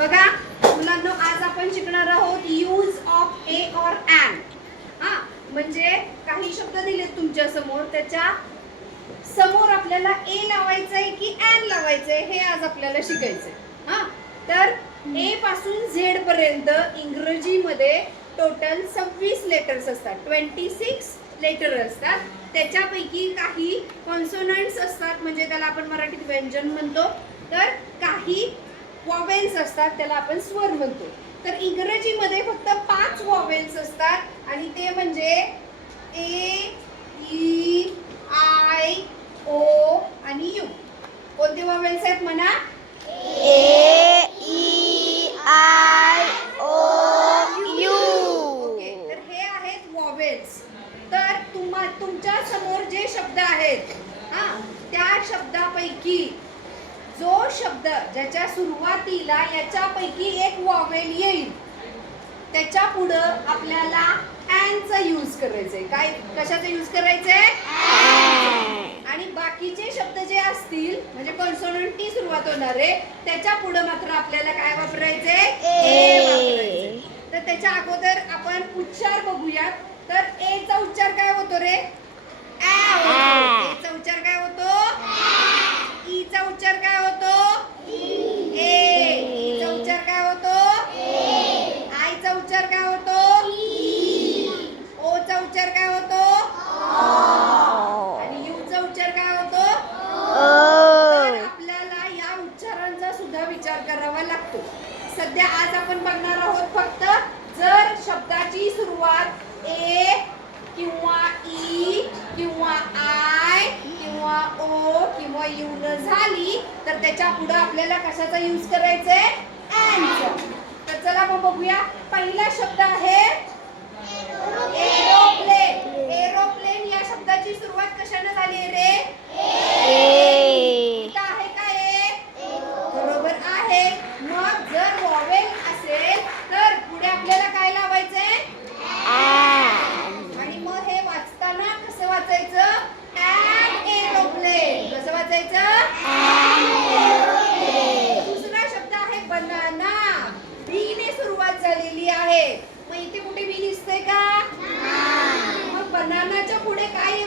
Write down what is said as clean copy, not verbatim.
बघा मुलांनो, आज आपण शिकणार आहोत यूज ऑफ ए और एन. हा म्हणजे काही शब्द दिलेत तुमच्या समोर, त्याच्या समोर आपल्याला ए लावायचंय की एन लावायचंय हे आज आपल्याला शिकायचंय. हा तर ए पासून झेड पर्यंत इंग्रजीमध्ये टोटल 26 लेटर्स असतात. 26 लेटर असतात. त्याच्यापैकी काही कॉन्सोनंट्स असतात, म्हणजे त्याला आपण मराठीत व्यंजन म्हणतो. तर काही वॉवेल्स असतात, त्याला आपण स्वर म्हणतो. तर इंग्रजीमध्ये फक्त 5 वॉवेल्स असतात आणि ते म्हणजे ए, ई, आय, ओ आणि यू. कोणते वॉवेल्स आहेत म्हणा? A, E, I, O, U. Okay, तर हे आहेत वॉवेल्स. तर तुमच्या समोर जे शब्द आहेत त्या शब्दापैकी जो शब्द ज्याच्या सुरुवातीला याच्यापैकी एक वॉवेल येईल त्याच्या पुढं आपल्याला चा यूज करायचंय. काय कशाचा यूज करायचंय? आणि बाकीचे शब्द जे असतील म्हणजे कॉन्सोनंटनी सुरुवात होणारे त्याच्या पुढे मात्र आपल्याला काय वापरायचंय? ए वापरायचंय. तर त्याच्या अगोदर आपण उच्चार बघूयात. तर ए चा उच्चार काय होतो रे? ए चा उच्चार काय होतो? ई चा उच्चार काय होतो? ए. ई चा उच्चार काय होतो? आय चा उच्चार काय होतो? ओ चा उच्चार काय होतो? आणि यू चा उच्चार काय होतो? तर आपल्याला या उच्चारांचा सुद्धा विचार करावा लागतो. सध्या आज आपण बघणार आहोत फक्त जर शब्दाची सुरुवात ए किंवा ई किंवा आय किंवा ओ किंवा यू न झाली तर त्याच्या पुढे आपल्याला कशाचा यूज करायचा आहे? एनचा. तर चला मग बघूया. पहिला शब्द आहे एरोप्लेन. एरोप्लेन या शब्दाची सुरुवात कशाने झाली आहे रे? इथं आहे का ए? बरोबर आहे. मग जर वॉवेल असेल तर पुढे आपल्याला काय लावायचंय? आणि मग हे वाचताना कसं वाचायचं? An aeroplane. कसं वाचायचं? दुसरा शब्द आहे बनाना. बी ने सुरुवात झालेली आहे. मग इथे कुठे बी दिसतंय का? मग बनानाच्या पुढे काय